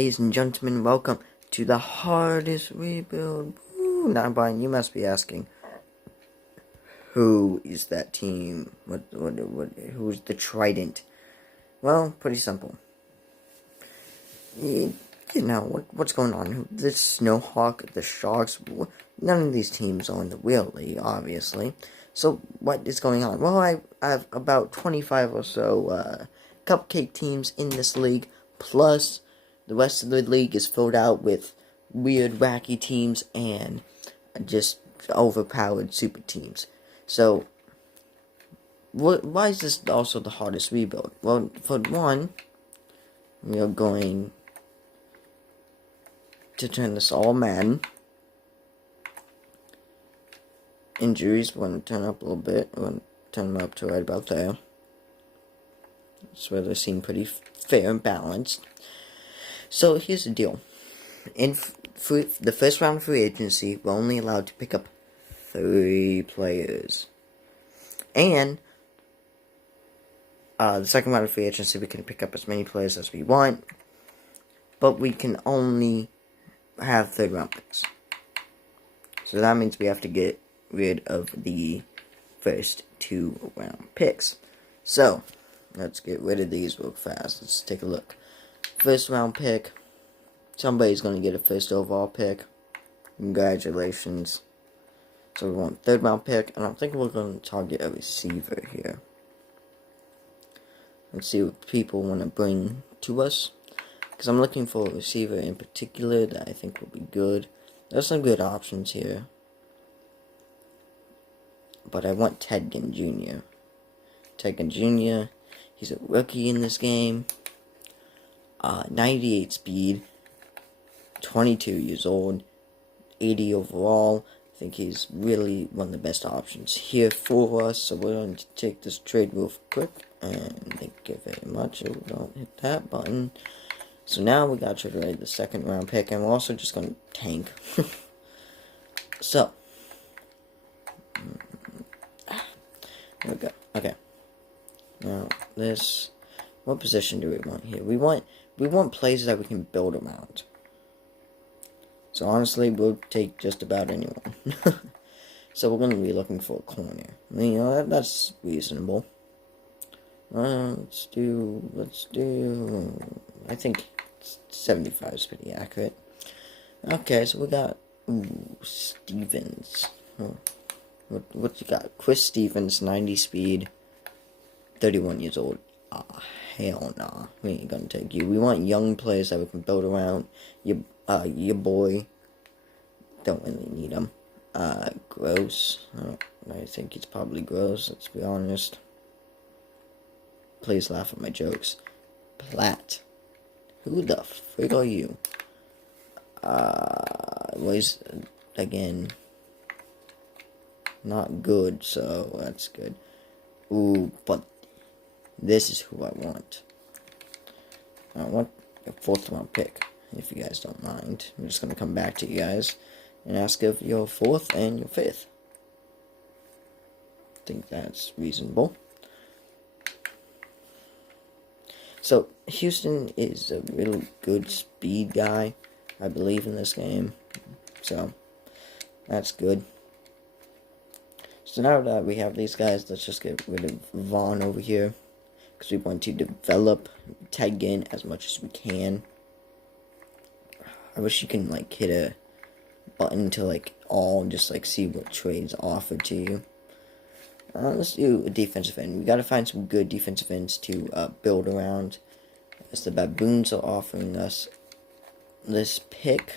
Ladies and gentlemen, welcome to the hardest rebuild. Woo. Now, Brian, you must be asking, who is that team? Who's the Trident? Well, pretty simple. What's going on? The Snowhawk, the Sharks, none of these teams are in the real league, obviously. So, what is going on? Well, I have about 25 or so cupcake teams in this league, plus the rest of the league is filled out with weird, wacky teams and just overpowered super teams. So, why is this also the hardest rebuild? Well, for one, we are going to turn this all Madden. Injuries, we're going to turn up a little bit. We're going to turn them up to right about there. That's where they seem pretty fair and balanced. So here's the deal. In the first round of free agency, we're only allowed to pick up 3 players. And the second round of free agency, we can pick up as many players as we want. But we can only have third round picks. So that means we have to get rid of the first 2 round picks. So, let's get rid of these real fast. Let's take a look. First round pick. Somebody's going to get a first overall pick. Congratulations. So we want third round pick. And I think we're going to target a receiver here. Let's see what people want to bring to us. Because I'm looking for a receiver in particular that I think will be good. There's some good options here. But I want Ted Ginn Jr. Ted Ginn Jr. He's a rookie in this game. 98 speed. 22 years old. 80 overall. I think he's really one of the best options here for us. So we're going to take this trade real quick. And thank you very much. So don't hit that button. So now we got to trade the second round pick. And we're also just going to tank. So. There we go. Okay. Now this, what position do we want here? We want places that we can build around. So honestly, we'll take just about anyone. So we're going to be looking for a corner. You know, that's reasonable. Let's do. I think 75 is pretty accurate. Okay, so we got Stevens. What you got? Chris Stevens, 90 speed, 31 years old. Hell nah. We ain't gonna take you. We want young players that we can build around. Your boy. Don't really need him. Gross. I think he's probably gross, let's be honest. Please laugh at my jokes. Platt. Who the frig are you? Again... Not good, so that's good. Ooh, but this is who I want. I want a 4th round pick, if you guys don't mind. I'm just going to come back to you guys and ask if your 4th and your 5th. I think that's reasonable. So, Houston is a really good speed guy, I believe, in this game. So, that's good. So now that we have these guys, let's just get rid of Vaughn over here. Because we want to develop Ted Ginn as much as we can. I wish you can, like, hit a button to, like, all, just, like, see what trades offered to you. Let's do a defensive end. We gotta find some good defensive ends to build around. As the Baboons are offering us this pick.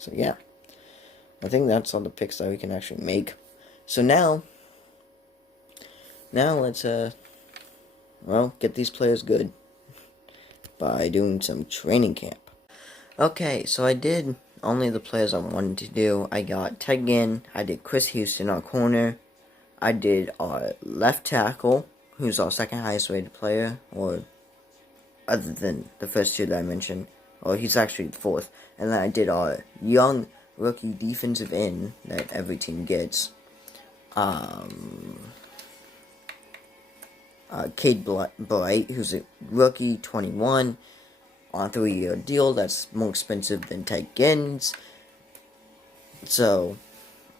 So yeah, I think that's all the picks that we can actually make. So now let's get these players good by doing some training camp. Okay, so I did only the players I wanted to do. I got Ted Ginn, I did Chris Houston, our corner, I did our left tackle, who's our second highest rated player, or other than the first 2 that I mentioned. Or he's actually the 4th. And then I did our young rookie defensive end that every team gets. Cade Blight, who's a rookie, 21, on a 3-year deal. That's more expensive than Ted Gins. So,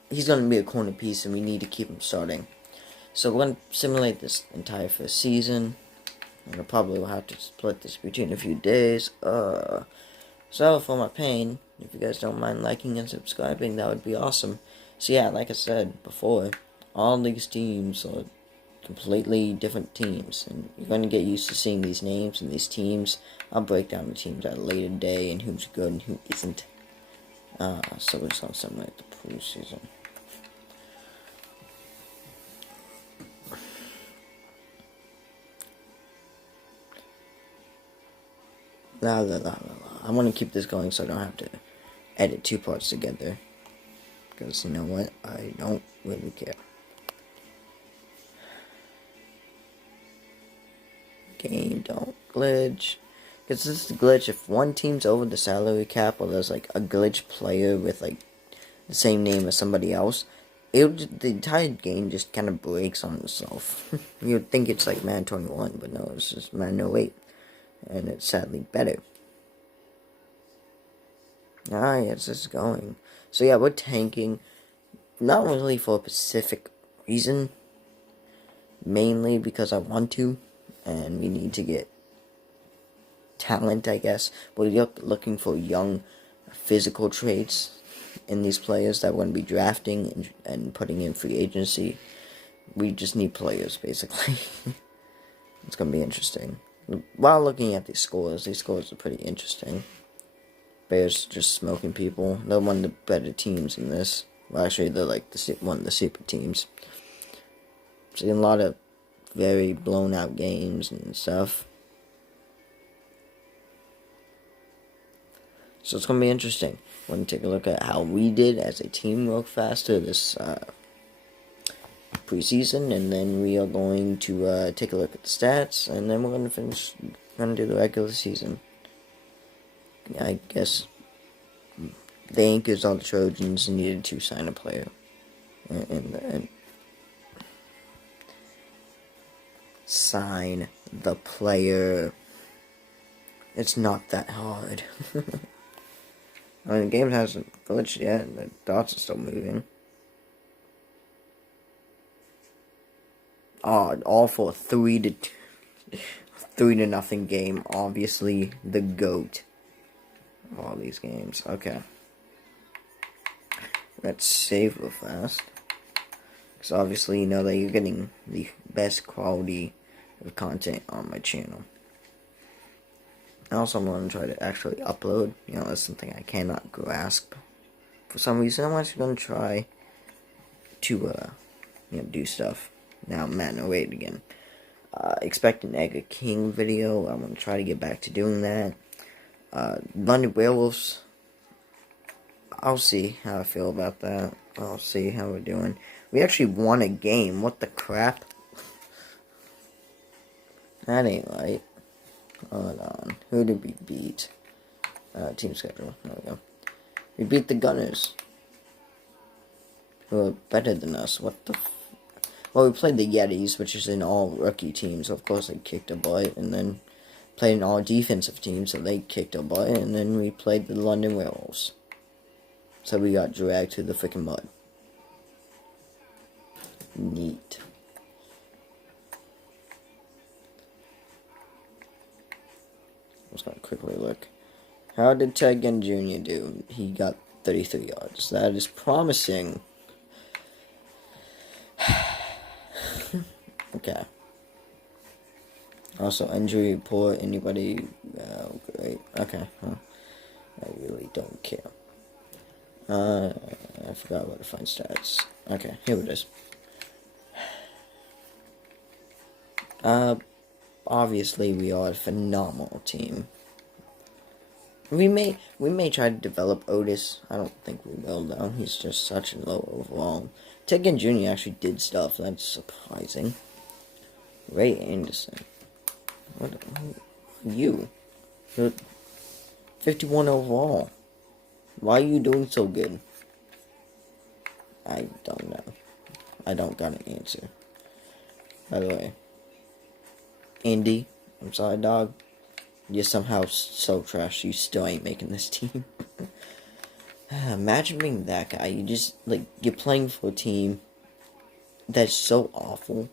he's going to be a corner piece, and we need to keep him starting. So, we're going to simulate this entire first season. And I probably will have to split this between a few days. So, for my pain, if you guys don't mind liking and subscribing, that would be awesome. So, yeah, like I said before, all these teams are completely different teams, and you're going to get used to seeing these names and these teams. I'll break down the teams at a later day and who's good and who isn't. So it's on something like the preseason. I want to keep this going so I don't have to edit 2 parts together, because you know what, I don't really care. Game don't glitch, because this is the glitch. If one team's over the salary cap, or there's like a glitch player with like the same name as somebody else, the entire game just kind of breaks on itself. You'd think it's like Man 21, but no, it's just Man 08, and it's sadly better. Alright, it's just going. So yeah, we're tanking, not really for a specific reason, mainly because I want to. And we need to get talent, I guess. We're looking for young physical traits in these players that we're going to be drafting and putting in free agency. We just need players, basically. It's going to be interesting. While looking at these scores are pretty interesting. Bears just smoking people. They're one of the better teams in this. Well, actually, they're like one of the super teams. Seeing a lot of very blown out games and stuff. So it's going to be interesting. We're going to take a look at how we did as a team real fast this preseason, and then we are going to take a look at the stats, and then we're going to finish, going to do the regular season. I guess the Anchors on the Trojans needed to sign a player. And sign the player. It's not that hard. I mean, the game hasn't glitched yet. The dots are still moving. Oh, all for a 3-0 game. Obviously, the GOAT of all these games. Okay. Let's save real fast. Because obviously, you know that you're getting the best quality of content on my channel. Also, I'm going to try to actually upload. You know, that's something I cannot grasp. For some reason, I'm actually going to try to, do stuff. Now, Matt 08 again. Expect an Egg King video. I'm going to try to get back to doing that. London Werewolves. I'll see how I feel about that. I'll see how we're doing. We actually won a game. What the crap? That ain't right. Hold on. Who did we beat? Team schedule. There we go. We beat the Gunners, who are better than us. What the Well, we played the Yetis, which is an all-rookie team, so of course they kicked our butt. And then played an all-defensive team, so they kicked our butt. And then we played the London Werewolves. So we got dragged to the freaking mud. Neat. Let's go quickly look. How did Ted Ginn Jr. do? He got 33 yards. That is promising. Okay. Also, injury report. Anybody? Great. Okay. Huh. I really don't care. I forgot where to find stats. Okay, here it is. Obviously we are a phenomenal team. We may try to develop Otis. I don't think we will though. He's just such a low overall. Tegan Jr. actually did stuff. That's surprising. Ray Anderson. What you? You're 51 overall. Why are you doing so good? I don't know. I don't got an answer. By the way, Andy, I'm sorry, dog. You're somehow so trash, you still ain't making this team. Imagine being that guy. You just, like, you're playing for a team that's so awful,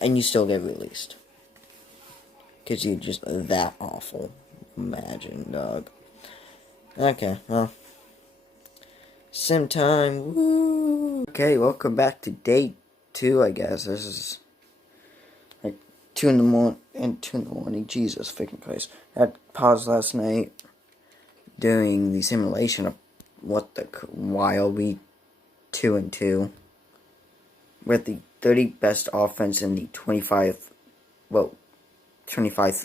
and you still get released. Because you're just that awful. Imagine, dog. Okay, well. Sim time. Woo! Okay, welcome back to day 2, I guess. This is like 2 in the morning. Jesus freaking Christ. I had paused last night doing the simulation of why are we 2-2 with the 30 best offense and the 25th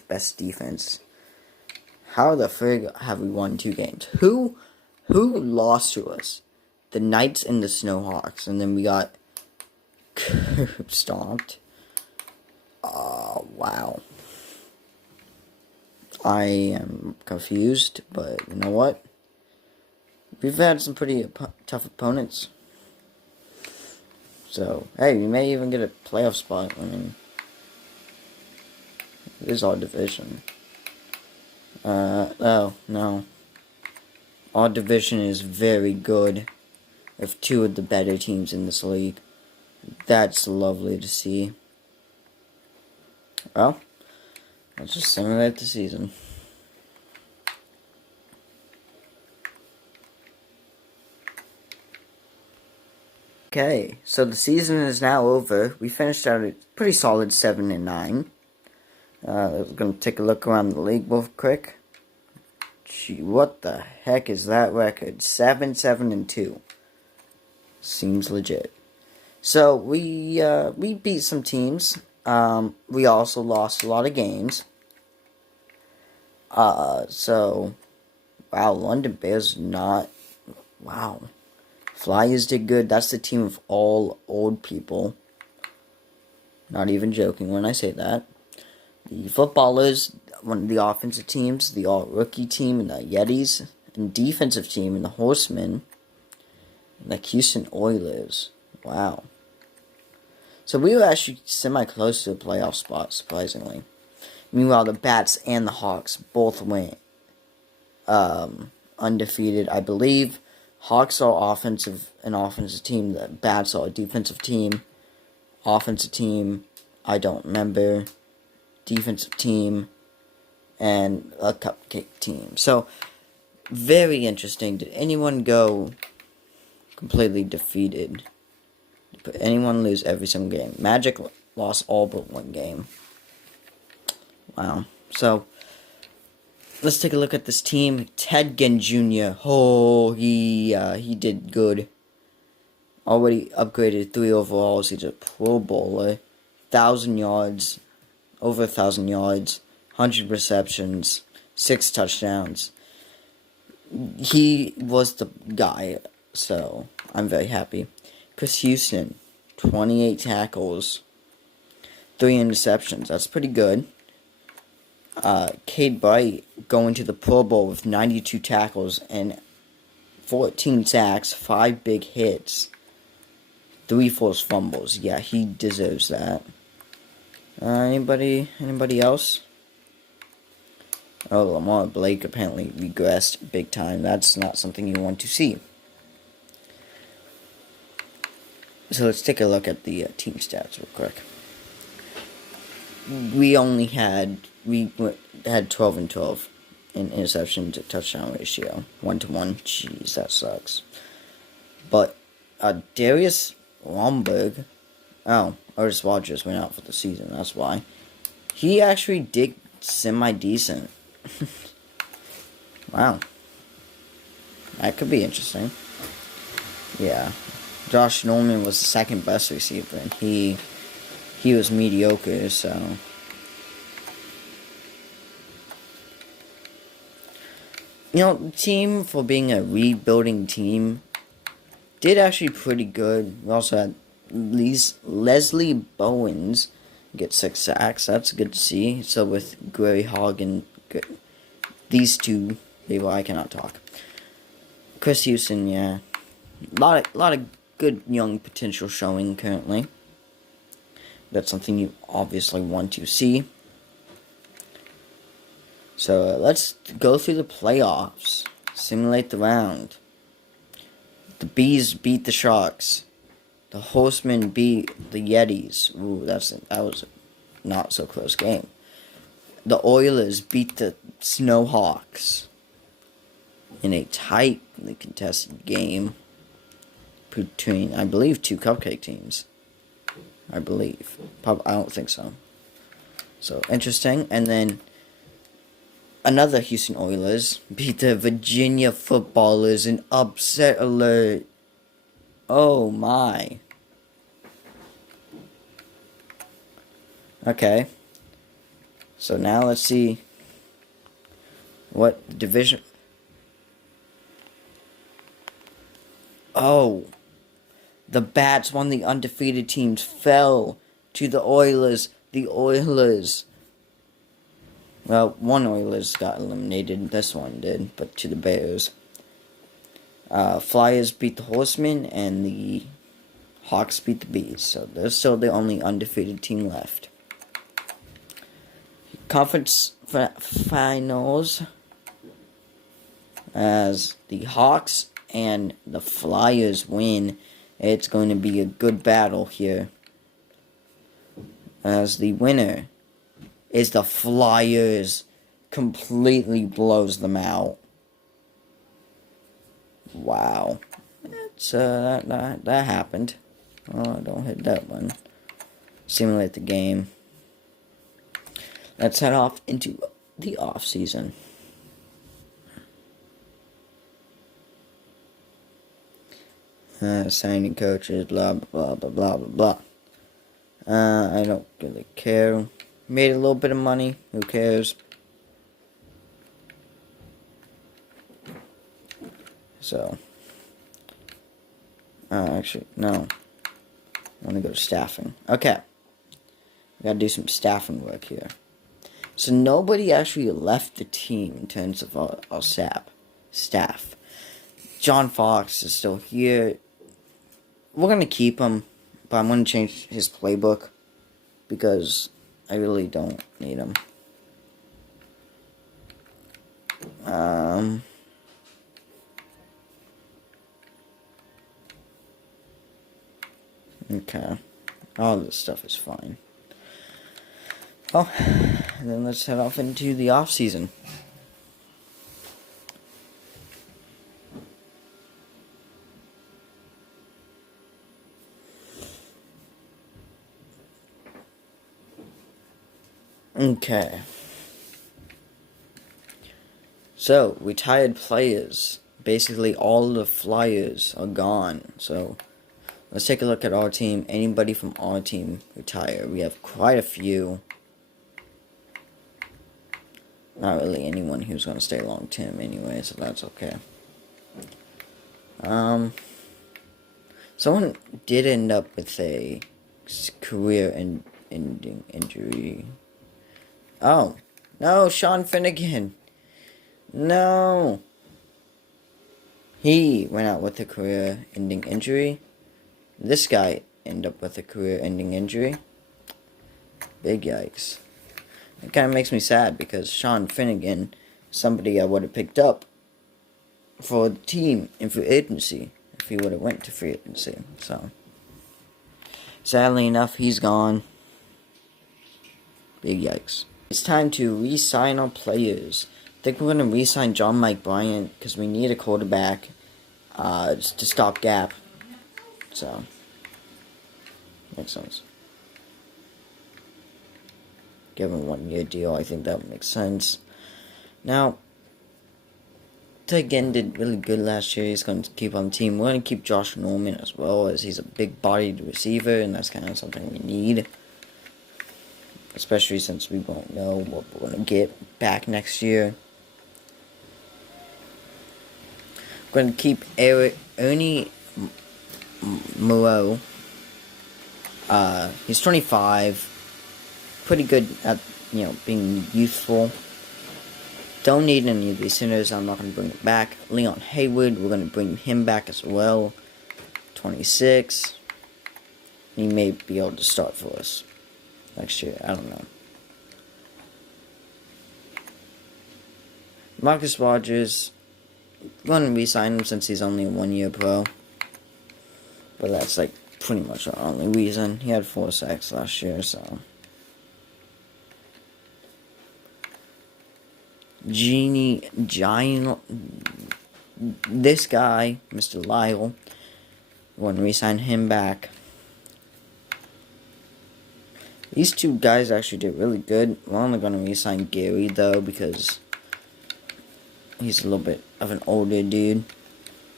best defense. How the frig have we won 2 games? Who lost to us? The Knights and the Snowhawks, and then we got stomped. Oh, wow. I am confused, but you know what? We've had some pretty tough opponents. So, hey, we may even get a playoff spot. I mean, it is our division. Oh, no. Our division is very good. We have 2 of the better teams in this league. That's lovely to see. Well, let's just simulate the season. Okay, so the season is now over. We finished out a pretty solid 7-9. We're going to take a look around the league real quick. Gee, what the heck is that record? 7-2. Seems legit. So we beat some teams. We also lost a lot of games. So wow, London Bears not wow. Flyers did good. That's the team of all old people. Not even joking when I say that. The footballers, one of the offensive teams, the all-rookie team, and the Yetis, and defensive team, and the Horsemen, and the Houston Oilers. Wow. So we were actually semi-close to a playoff spot, surprisingly. Meanwhile, the Bats and the Hawks both went undefeated, I believe. Hawks are an offensive team. The Bats are a defensive team. Offensive team, I don't remember. Defensive team, and a cupcake team. So, very interesting. Did anyone go completely defeated? Did anyone lose every single game? Magic lost all but 1 game. Wow. So, let's take a look at this team. Ted Ginn Jr. Oh, he did good. Already upgraded 3 overalls. He's a Pro Bowler. 1,000 yards. Over 1,000 yards. 100 receptions. 6 touchdowns. He was the guy. So, I'm very happy. Chris Houston. 28 tackles. 3 interceptions. That's pretty good. Cade Bright going to the Pro Bowl with 92 tackles and 14 sacks, 5 big hits, 3 forced fumbles. Yeah, he deserves that. Anybody else? Oh, Lamar Blake apparently regressed big time. That's not something you want to see. So let's take a look at the team stats real quick. We had 12 and 12 in interception to touchdown ratio, 1-to-1. Jeez, that sucks. But Darius Romberg, Otis Rogers went out for the season. That's why he actually did semi-decent. Wow, that could be interesting. Yeah, Josh Norman was the 2nd best receiver, and he was mediocre. So. You know, the team, for being a rebuilding team, did actually pretty good. We also had Leslie Bowens get 6 sacks. That's good to see. So with Gary Hogg and these 2 people, I cannot talk. Chris Houston, yeah. A lot of good young potential showing currently. That's something you obviously want to see. So let's go through the playoffs. Simulate the round. The Bees beat the Sharks. The Horsemen beat the Yetis. Ooh, that was a not so close game. The Oilers beat the Snowhawks in a tightly contested game between, I believe, two cupcake teams. I believe. I don't think so. So, interesting. And then another Houston Oilers beat the Virginia Footballers in upset alert. Oh my. Okay. So now let's see what division. Oh. The Bats, one of the undefeated teams, fell to the Oilers. The Oilers. Well, one Oilers got eliminated. This one did, but to the Bears. Flyers beat the Horsemen, and the Hawks beat the Bees. So they're still the only undefeated team left. Conference finals, as the Hawks and the Flyers win, it's going to be a good battle here. As the winner is the Flyers, completely blows them out. Wow. It's, that happened. Oh, don't hit that one. Simulate the game. Let's head off into the off season. Signing coaches, blah blah blah blah blah blah. I don't really care. Made a little bit of money. Who cares? So, actually, no. I want to go to staffing. Okay, I gotta do some staffing work here. So nobody actually left the team in terms of our staff. John Fox is still here. We're going to keep him, but I'm going to change his playbook because I really don't need him. Okay. All this stuff is fine. Well, and then let's head off into the off season. Okay. So, retired players. Basically, all the Flyers are gone. So, let's take a look at our team. Anybody from our team retire? We have quite a few. Not really anyone who's going to stay long term anyway, so that's okay. Someone did end up with a career-ending injury. Oh, no, Sean Finnegan. No. He went out with a career-ending injury. This guy ended up with a career-ending injury. Big yikes. It kind of makes me sad because Sean Finnegan, somebody I would have picked up for the team in free agency if he would have went to free agency. So, sadly enough, he's gone. Big yikes. It's time to re-sign our players. I think we're going to re-sign John Mike Bryant because we need a quarterback just to stop gap. So, makes sense. Give him a 1-year deal. I think that makes sense. Now, again did really good last year. He's going to keep on the team. We're going to keep Josh Norman as well, as he's a big-bodied receiver, and that's kind of something we need. Especially since we won't know what we're going to get back next year. We're going to keep Ernie Moreau. He's 25. Pretty good at, being youthful. Don't need any of these sinners. I'm not going to bring it back. Leon Haywood, we're going to bring him back as well. 26. He may be able to start for us. next year. I don't know. Marcus Rogers, going to re-sign him since he's only a 1-year pro. But that's like pretty much the only reason. He had 4 sacks last year, so. This guy, Mr. Lyle, want to re-sign him back. These 2 guys actually did really good. We're only going to re-sign Gary, though, because he's a little bit of an older dude.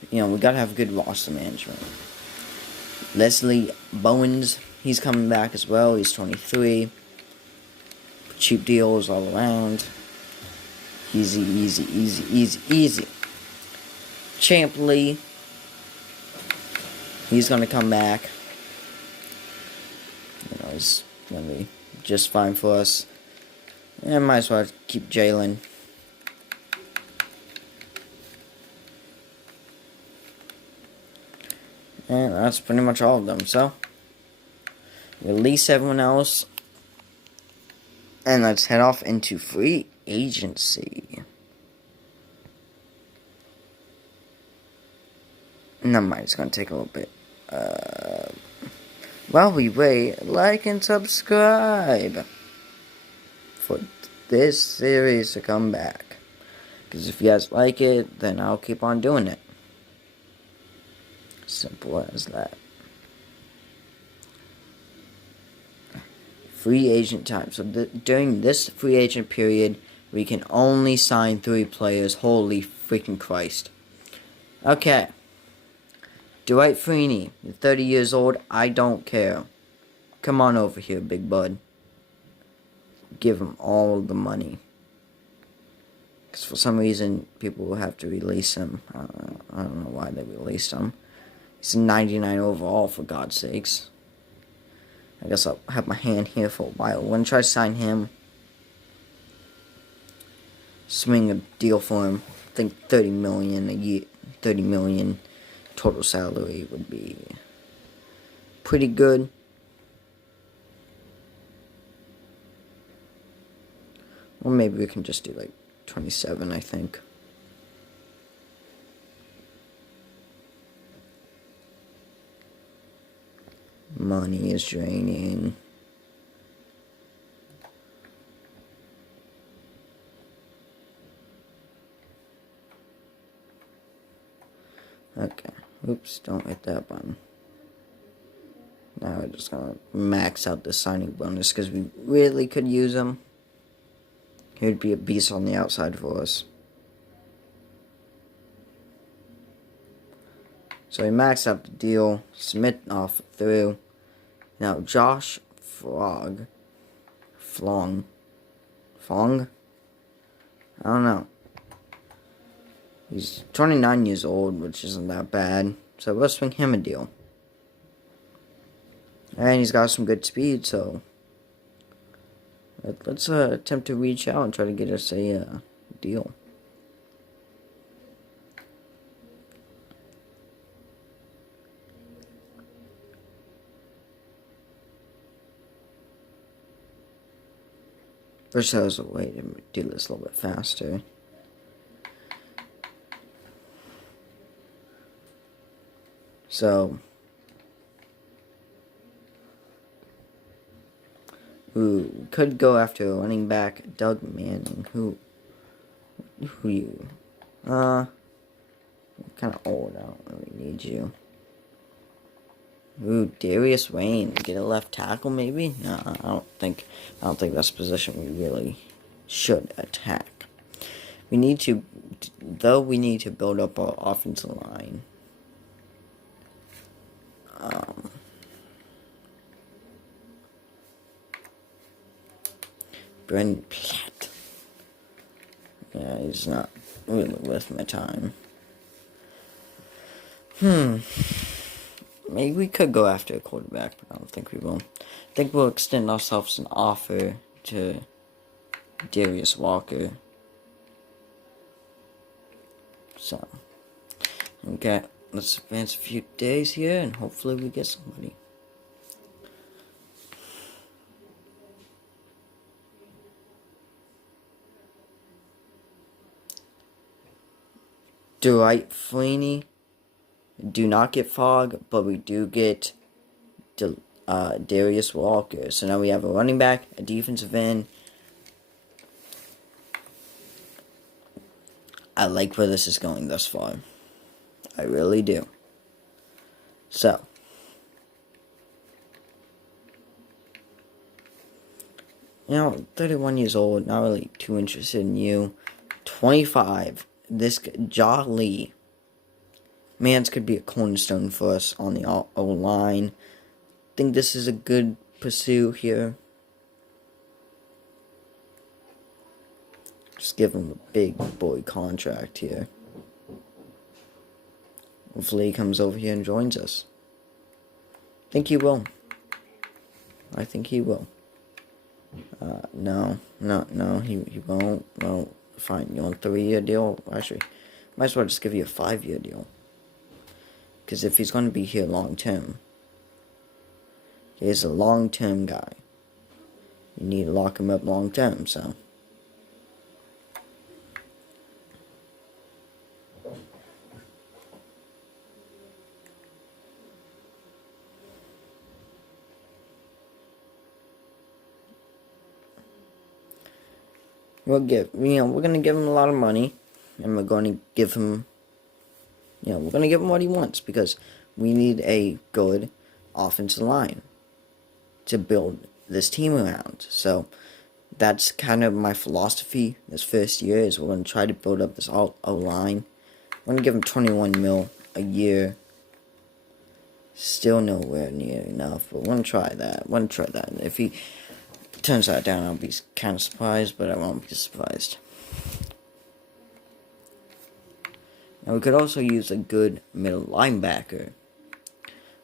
You know, we got to have good roster management. Leslie Bowens, he's coming back as well. He's 23. Cheap deals all around. Easy, easy, easy, easy, easy. Champ Lee, he's going to come back. You know, he's going to be just fine for us. And might as well keep Jalen. And that's pretty much all of them. So, release everyone else. And let's head off into free agency. Never mind, it's going to take a little bit. While we wait, like and subscribe for this series to come back. Because if you guys like it, then I'll keep on doing it. Simple as that. Free agent time. So during this free agent period, we can only sign 3 players. Holy freaking Christ. Okay. Dwight Freeney, you're 30 years old. I don't care. Come on over here, big bud. Give him all the money. Because for some reason, people will have to release him. I don't know why they released him. He's a 99 overall, for God's sakes. I guess I'll have my hand here for a while. We're going to try to sign him. Swing a deal for him. I think $30 million a year. $30 million total salary would be pretty good. Or maybe we can just do like 27, I think. Money is draining. Okay. Oops, don't hit that button. Now we're just gonna max out the signing bonus because we really could use him. He'd be a beast on the outside for us. So we maxed out the deal. Smith off through. Now Josh Flong? I don't know. He's 29 years old, which isn't that bad. So we'll swing him a deal. And he's got some good speed, so let's attempt to reach out and try to get us a deal. Wish there was a way to do this a little bit faster. So, we could go after a running back, Doug Manning. Who you? Kind of old. I don't really need you. Ooh, Darius Wayne. Get a left tackle, maybe? No, I don't think that's a position we really should attack. We need to build up our offensive line. Brendan Platt. Yeah, he's not really worth my time. Maybe we could go after a quarterback, but I don't think we will. I think we'll extend ourselves an offer to Darius Walker. So, okay, let's advance a few days here, and hopefully we get somebody. Dwight Freeney. Do not get Fogg, but we do get Darius Walker. So now we have a running back, a defensive end. I like where this is going thus far. I really do. So, 31 years old, not really too interested in you. 25, this Jolly Mans could be a cornerstone for us on the O-line. Think this is a good pursuit here. Just give him a big boy contract here. Hopefully he comes over here and joins us. I think he will. No, he won't. Well, fine, you want a 3-year deal? Actually, might as well just give you a 5-year deal. Because if he's going to be here long term, he's a long term guy. You need to lock him up long term, so. We're gonna give him a lot of money, and we're going to give him, we're going to give him what he wants, because we need a good offensive line to build this team around. So that's kind of my philosophy this first year, is we're going to try to build up this O-line. We're going to give him $21 million a year. Still nowhere near enough, but we're going to try that. If he turns that down, I'll be kind of surprised, but I won't be surprised. Now we could also use a good middle linebacker.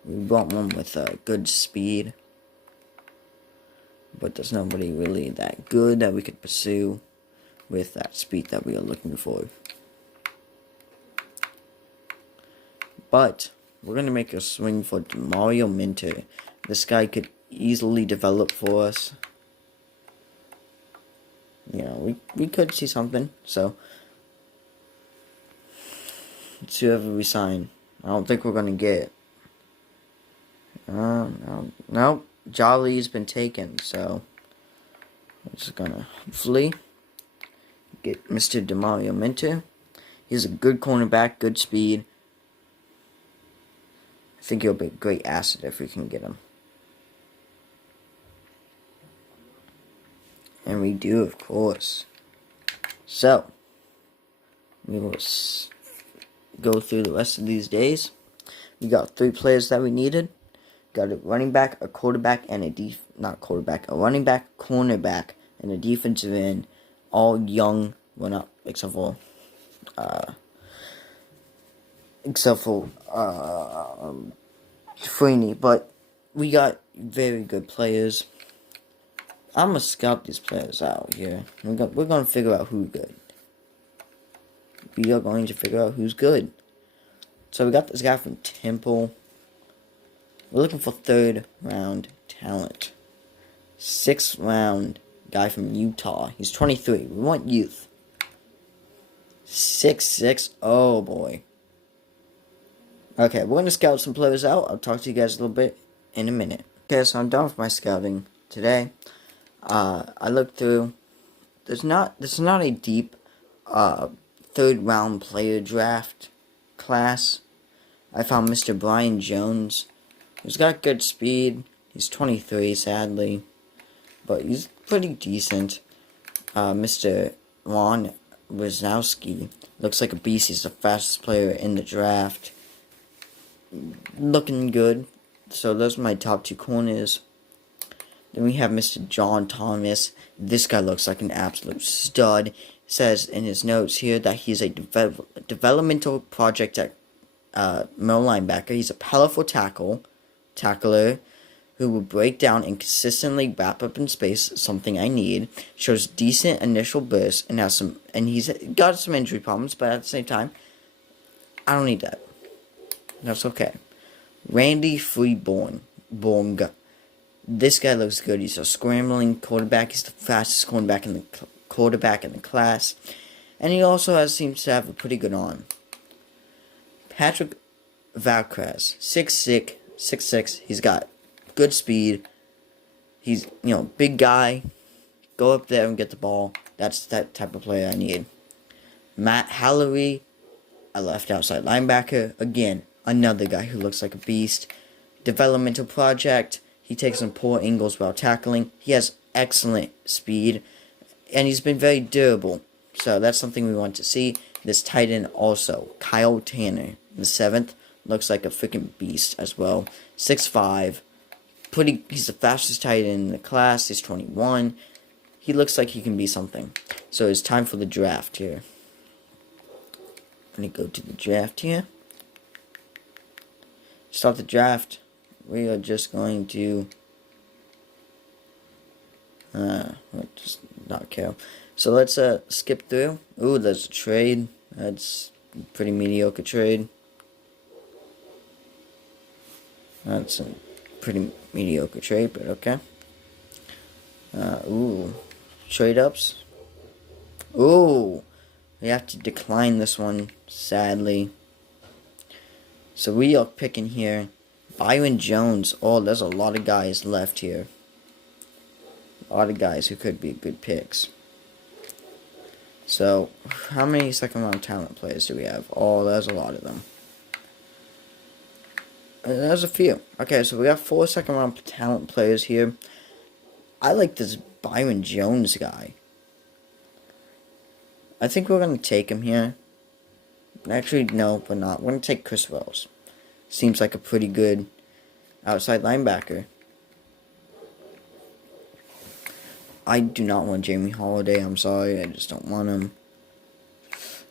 We want one with good speed, but there's nobody really that good that we could pursue with that speed that we are looking for. But we're going to make a swing for Mario Minter. This guy could easily develop for us. We could see something. So, let's see whoever we sign. I don't think we're going to get. No. Jolly's been taken. So, we're just going to hopefully get Mr. DeMario Minter. He's a good cornerback, good speed. I think he'll be a great asset if we can get him. And we do, of course. So, we will go through the rest of these days. We got 3 players that we needed. Got a running back, a quarterback, and a running back, cornerback, and a defensive end. All young, well, not except for Freeney, but we got very good players. I'm gonna scout these players out here. We're gonna figure out who's good. We are going to figure out who's good. So we got this guy from Temple. We're looking for 3rd round talent. 6th round guy from Utah. He's 23. We want youth. 6'6". Oh boy. Okay, we're gonna scout some players out. I'll talk to you guys a little bit in a minute. Okay, so I'm done with my scouting today. I looked through. This is not a deep 3rd round player draft class. I found Mr. Brian Jones. He's got good speed. He's 23, sadly, but he's pretty decent. Mr. Ron Wisnowski looks like a beast. He's the fastest player in the draft. Looking good. So those are my top 2 corners. Then we have Mr. John Thomas. This guy looks like an absolute stud. Says in his notes here that he's a developmental project at middle linebacker. He's a powerful tackler who will break down and consistently wrap up in space, something I need. Shows decent initial burst and he's got some injury problems, but at the same time, I don't need that. That's okay. Randy Freeborn. This guy looks good. He's a scrambling quarterback. He's the fastest quarterback in the class, and he also seems to have a pretty good arm. Patrick Valkraz, 6'6". He's got good speed. He's, big guy. Go up there and get the ball. That's that type of player I need. Matt Hallery, a left outside linebacker. Again, another guy who looks like a beast. Developmental project. He takes some poor angles while tackling. He has excellent speed. And he's been very durable. So that's something we want to see. This tight end also, Kyle Tanner, the 7th. Looks like a freaking beast as well. 6'5". He's the fastest tight end in the class. He's 21. He looks like he can be something. So it's time for the draft here. I'm going to go to the draft here. Start the draft. We are just going to just not care. So let's skip through. Ooh, there's a trade. That's a pretty mediocre trade. That's a pretty mediocre trade, but okay. Ooh, trade ups. Ooh, we have to decline this one, sadly. So we are picking here Byron Jones. Oh, there's a lot of guys left here. A lot of guys who could be good picks. So, how many second round talent players do we have? Oh, there's a lot of them. There's a few. Okay, so we got 4 second round talent players here. I like this Byron Jones guy. I think we're going to take him here. Actually, no, we're not. We're going to take Chris Wells. Seems like a pretty good outside linebacker. I do not want Jamie Holiday. I'm sorry. I just don't want him.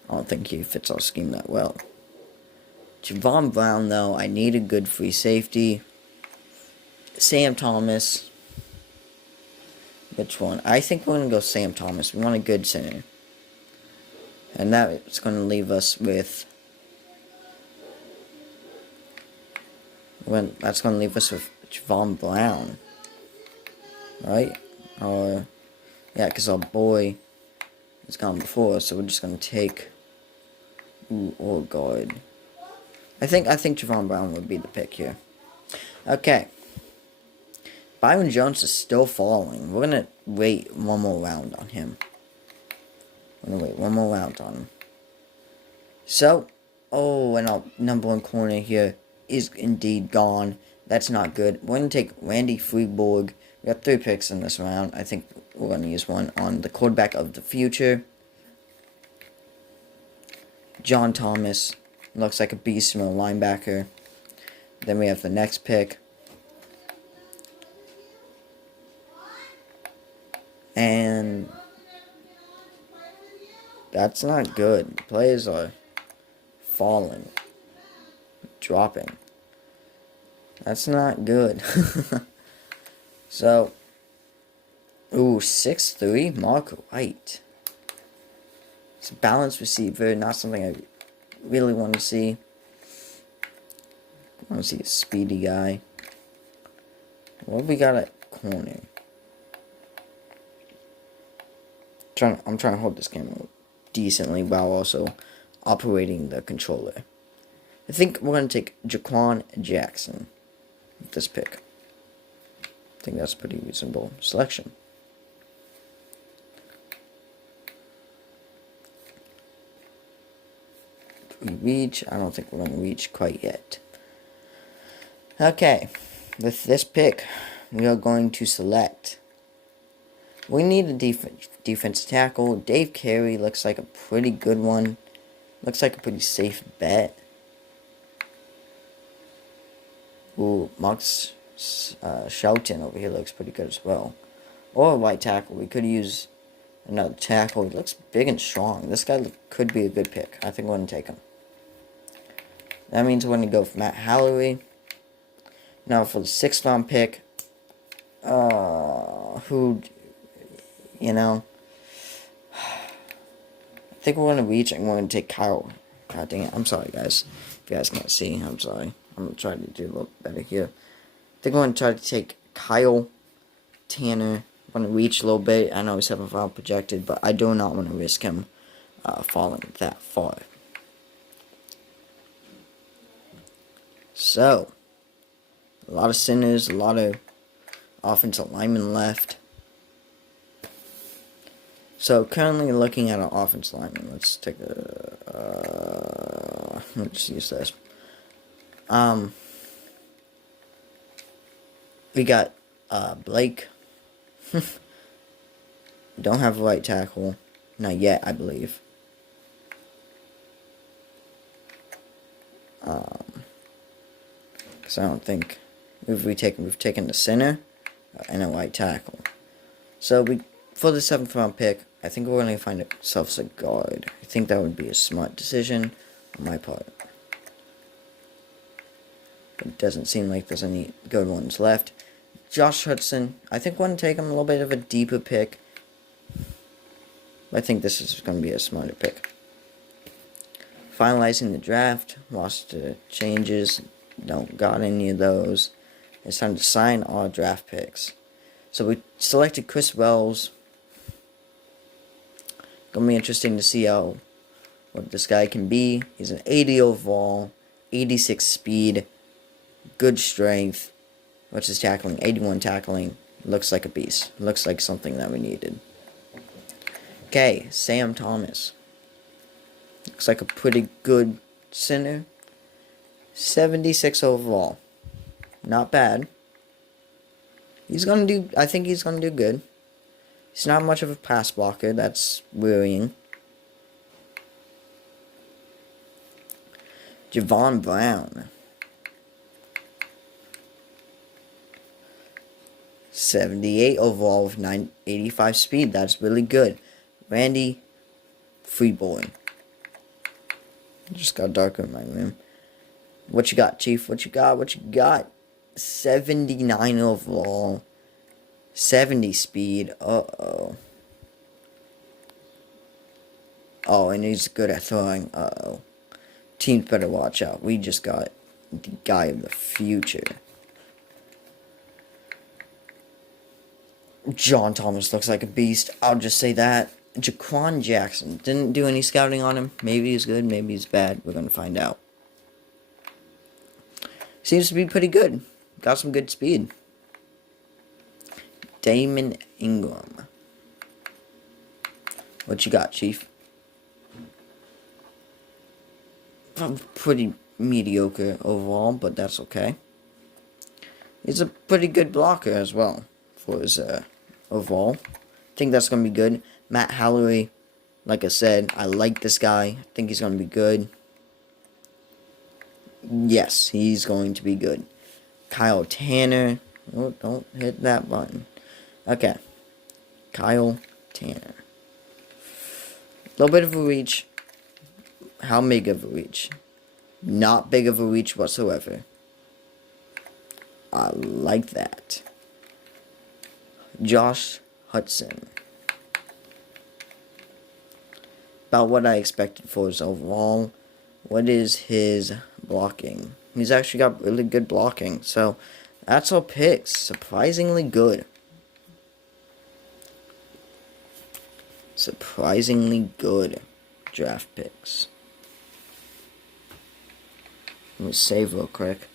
I don't think he fits our scheme that well. Javon Brown, though, I need a good free safety. Sam Thomas. Which one? I think we're going to go Sam Thomas. We want a good center. And that's going to leave us with... That's going to leave us with Javon Brown. Right? Or... Yeah, because our boy has gone before, so we're just going to take... Ooh, oh, God. I think Javon Brown would be the pick here. Okay. Byron Jones is still falling. We're going to wait one more round on him. So, oh, and our number 1 corner here is indeed gone. That's not good. We're going to take Randy Freeborg. We got 3 picks in this round. I think we're going to use one on the quarterback of the future. John Thomas. Looks like a beast from a linebacker. Then we have the next pick. And that's not good. The players are falling. Dropping. That's not good. So, ooh, 6'3", Mark White. It's a balanced receiver, not something I really want to see. I want to see a speedy guy. What have we got at corner? I'm trying to hold this camera decently while also operating the controller. I think we're going to take Jaquan Jackson with this pick. I think that's a pretty reasonable selection. We reach? I don't think we're going to reach quite yet. Okay, with this pick, we are going to select. We need a defense tackle. Dave Carey looks like a pretty good one. Looks like a pretty safe bet. Ooh, Max Shelton over here looks pretty good as well. Or a right tackle. We could use another tackle. He looks big and strong. This guy could be a good pick. I think we're going to take him. That means we're going to go for Matt Hallery. Now for the 6th round pick. Who, I think we're going to reach and we're going to take Kyle. God dang it. I'm sorry, guys. If you guys can't see, I'm sorry. I'm going to try to do a little better here. I think we're going to try to take Kyle Tanner. I'm going to reach a little bit. I know he's 7th round projected, but I do not want to risk him falling that far. So, a lot of centers, a lot of offensive linemen left. So, currently looking at an offensive lineman. Let's take a... let's use this. We got Blake. Don't have a right tackle. Not yet, I believe. Because I don't think we've taken the center and a right tackle. So for the 7th round pick, I think we're going to find ourselves a guard. I think that would be a smart decision on my part. It doesn't seem like there's any good ones left. Josh Hudson, I think we're going to take him a little bit of a deeper pick. I think this is going to be a smarter pick. Finalizing the draft, roster changes, don't got any of those. It's time to sign our draft picks. So we selected Chris Wells. Gonna be interesting to see what this guy can be. He's an 80 overall, 86 speed, good strength. What's his tackling? 81 tackling. Looks like a beast. Looks like something that we needed. Okay, Sam Thomas. Looks like a pretty good center. 76 overall. Not bad. I think he's gonna do good. He's not much of a pass blocker. That's worrying. Javon Brown. 78 overall with 985 speed. That's really good. Randy Freeborn. Just got darker in my room. What you got, Chief? What you got? 79 overall. 70 speed. Uh-oh. Oh, and he's good at throwing. Uh-oh. Teams better watch out. We just got the guy of the future. John Thomas looks like a beast. I'll just say that. Jaquan Jackson. Didn't do any scouting on him. Maybe he's good, maybe he's bad. We're going to find out. Seems to be pretty good. Got some good speed. Damon Ingram. What you got, Chief? Pretty mediocre overall, but that's okay. He's a pretty good blocker as well for his overall. I think that's going to be good. Matt Hallory, like I said, I like this guy. I think he's going to be good. Yes, he's going to be good. Kyle Tanner. Oh, don't hit that button. Okay. Kyle Tanner. A little bit of a reach. How big of a reach? Not big of a reach whatsoever. I like that. Josh Hudson. About what I expected for his overall. What is his blocking? He's actually got really good blocking. So, that's our picks. Surprisingly good. Surprisingly good draft picks. Let me save real quick.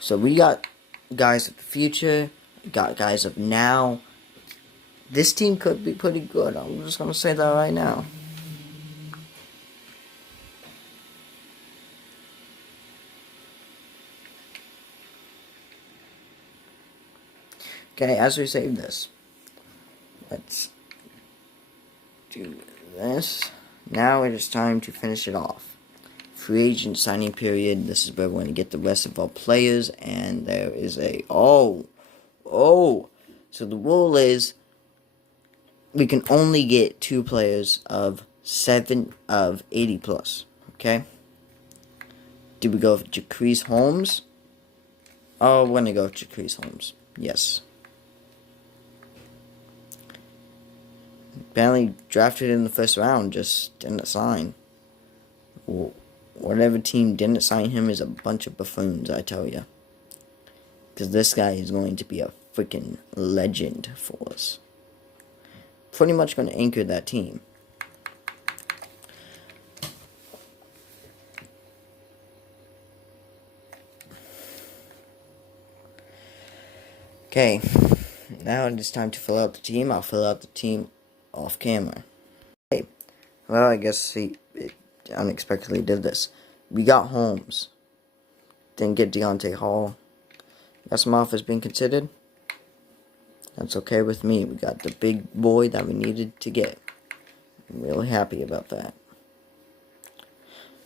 So, we got guys of the future. We got guys of now. This team could be pretty good. I'm just going to say that right now. Okay, as we save this, let's do this. Now it is time to finish it off. Free agent signing period. This is where we're going to get the rest of our players. And there is a... Oh! So the rule is we can only get 2 players of 80 plus. Okay? Do we go with Jacquees Holmes? Oh, we're going to go with Jacquees Holmes. Yes. Apparently drafted in the first round, just didn't sign. Whatever team didn't sign him is a bunch of buffoons, I tell you. Because this guy is going to be a freaking legend for us. Pretty much going to anchor that team. Okay, now it is time to fill out the team. I'll fill out the team off camera. Okay, well, I guess it unexpectedly did this. We got Holmes. Didn't get Deontay Hall. Yasimov has been considered. That's okay with me. We got the big boy that we needed to get. I'm really happy about that.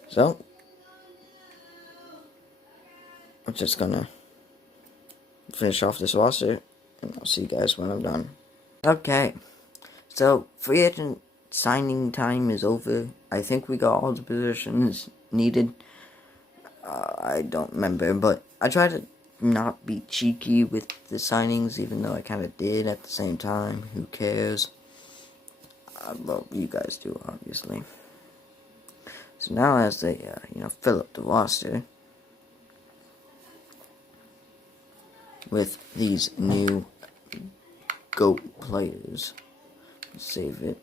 So, I'm just gonna finish off this roster, and I'll see you guys when I'm done. Okay, so free agent signing time is over. I think we got all the positions needed. I don't remember, but I try to not be cheeky with the signings, even though I kind of did at the same time. Who cares? Well, you guys do, obviously. So now as they, fill up the roster with these new GOAT players. Save it.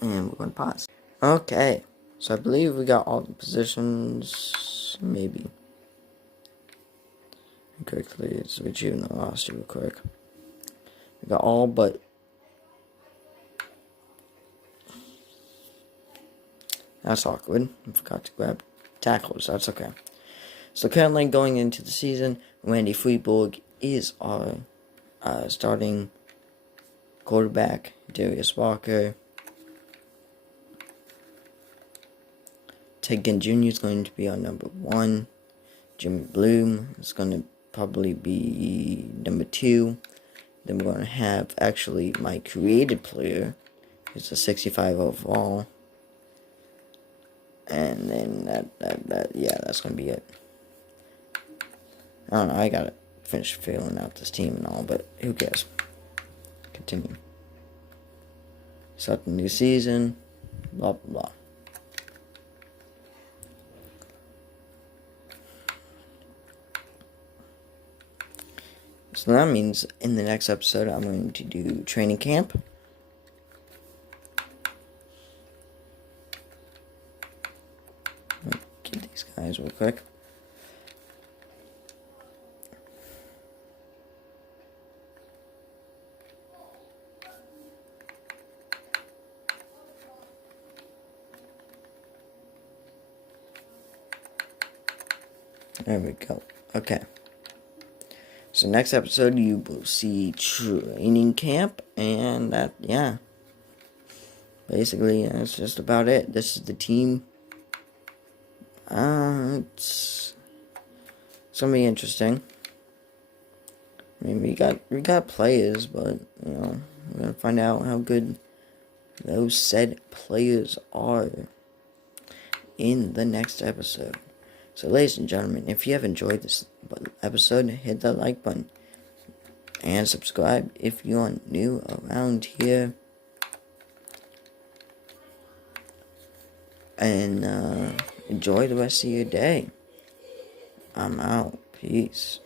And we're going to pause. Okay. So I believe we got all the positions. Maybe. Quickly switch even the roster real quick. We got all but. That's awkward. I forgot to grab tackles. That's okay. So currently going into the season, Randy Freeborg is our starting quarterback. Darius Walker. Ted Ginn Jr. is going to be our number 1. Jimmy Bloom is going to probably be number 2. Then we're going to have actually my created player. It's a 65 overall. And then that's going to be it. I don't know, I gotta finish filling out this team and all, but who cares? Continue. Start the new season. Blah, blah, blah. So that means in the next episode, I'm going to do training camp. Get these guys real quick. There we go. Okay. So next episode, you will see training camp, and that, yeah. Basically, that's just about it. This is the team. It's gonna be interesting. I mean, we got players, but we're gonna find out how good those said players are in the next episode. So, ladies and gentlemen, if you have enjoyed this episode, hit the like button and subscribe if you are new around here. And enjoy the rest of your day. I'm out. Peace.